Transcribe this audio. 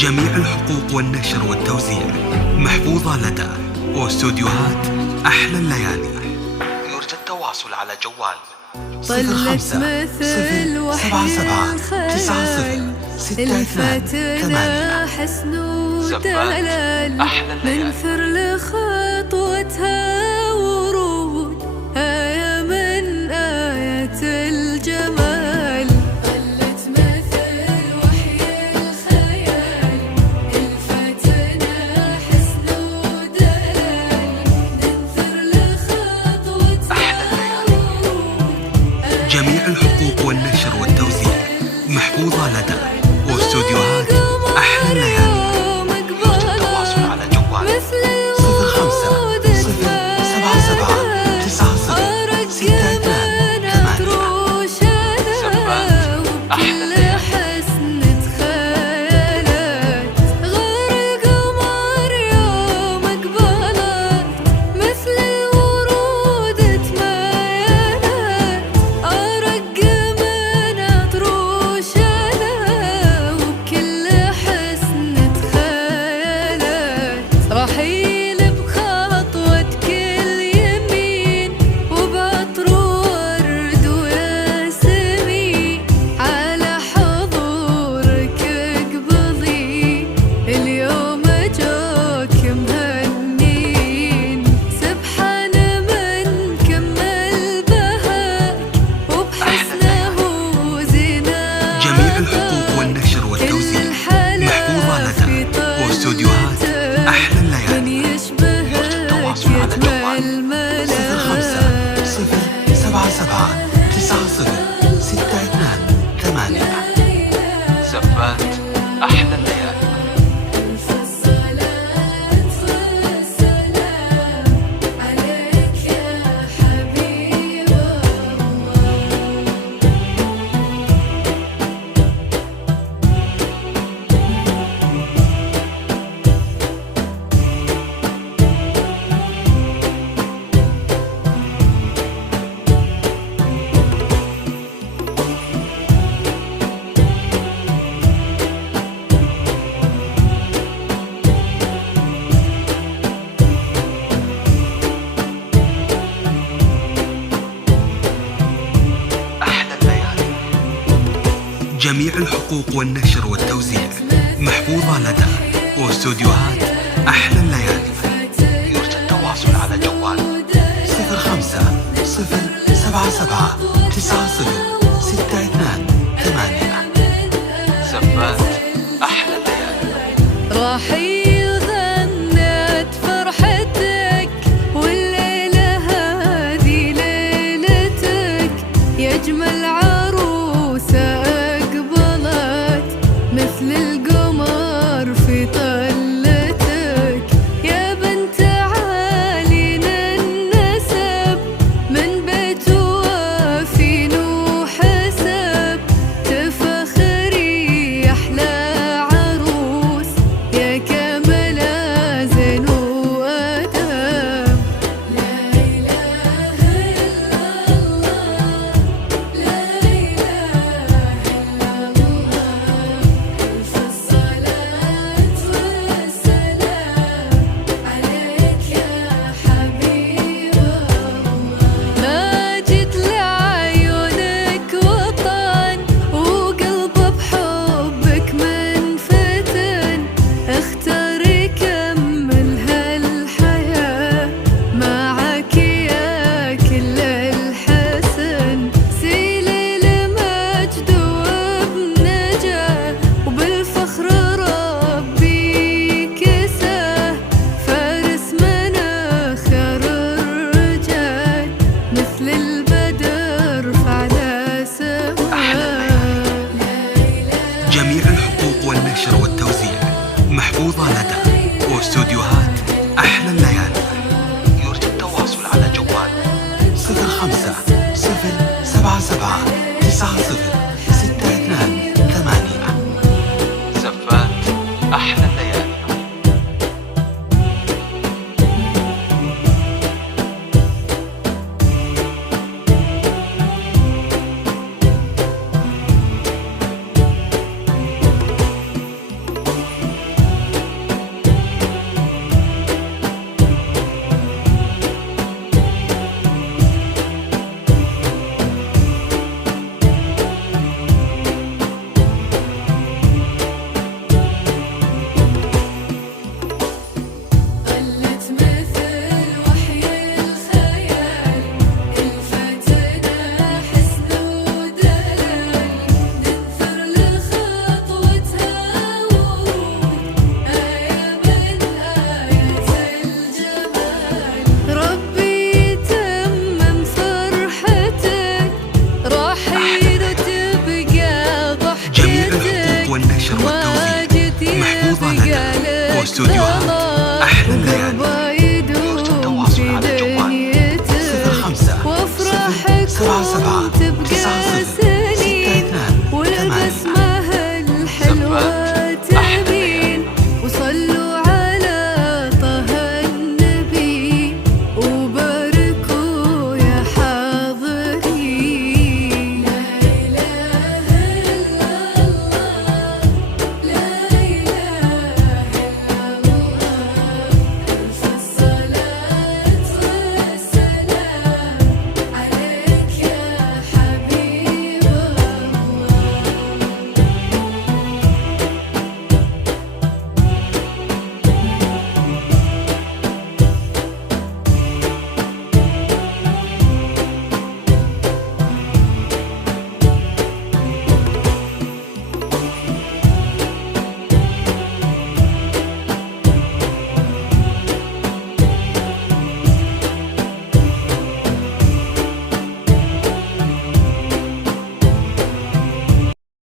جميع الحقوق والنشر والتوزيع محفوظة لدى واستوديوهات أحلى الليالي. يرجى التواصل على جوال طلت مثل وحي الخيال الفتنة حسن ودلال منثر لخطوتها ورود آية من آيات الجمال. طلت مثل وحي الخيال الفتنة حسن ودلال منثر لخطوتها ورود. جميع الحقوق والنشر والتوزيع محفوظة لدى واستوديوهات أحلى الليالي. يرجى التواصل على جوال 05-077-90-62-8. زفات أحلى الليالي. جميع الحقوق والنشر والتوزيع محفوظة لدى واستوديوهات أحلى الليالي. يرجى التواصل على جوال 05-077-90-62-8. زفات أحلى الليالي. رحيل غنت فرحتك والليلة هذه ليلتك يا أجمل عروسة مثل القمر في طلتك يا بنت عالينا النسب من بيت وفي نوح محفوظ على دهب واستوديوهات أحلى الليالي. يرجى التواصل على جوال 05 وافرحك 077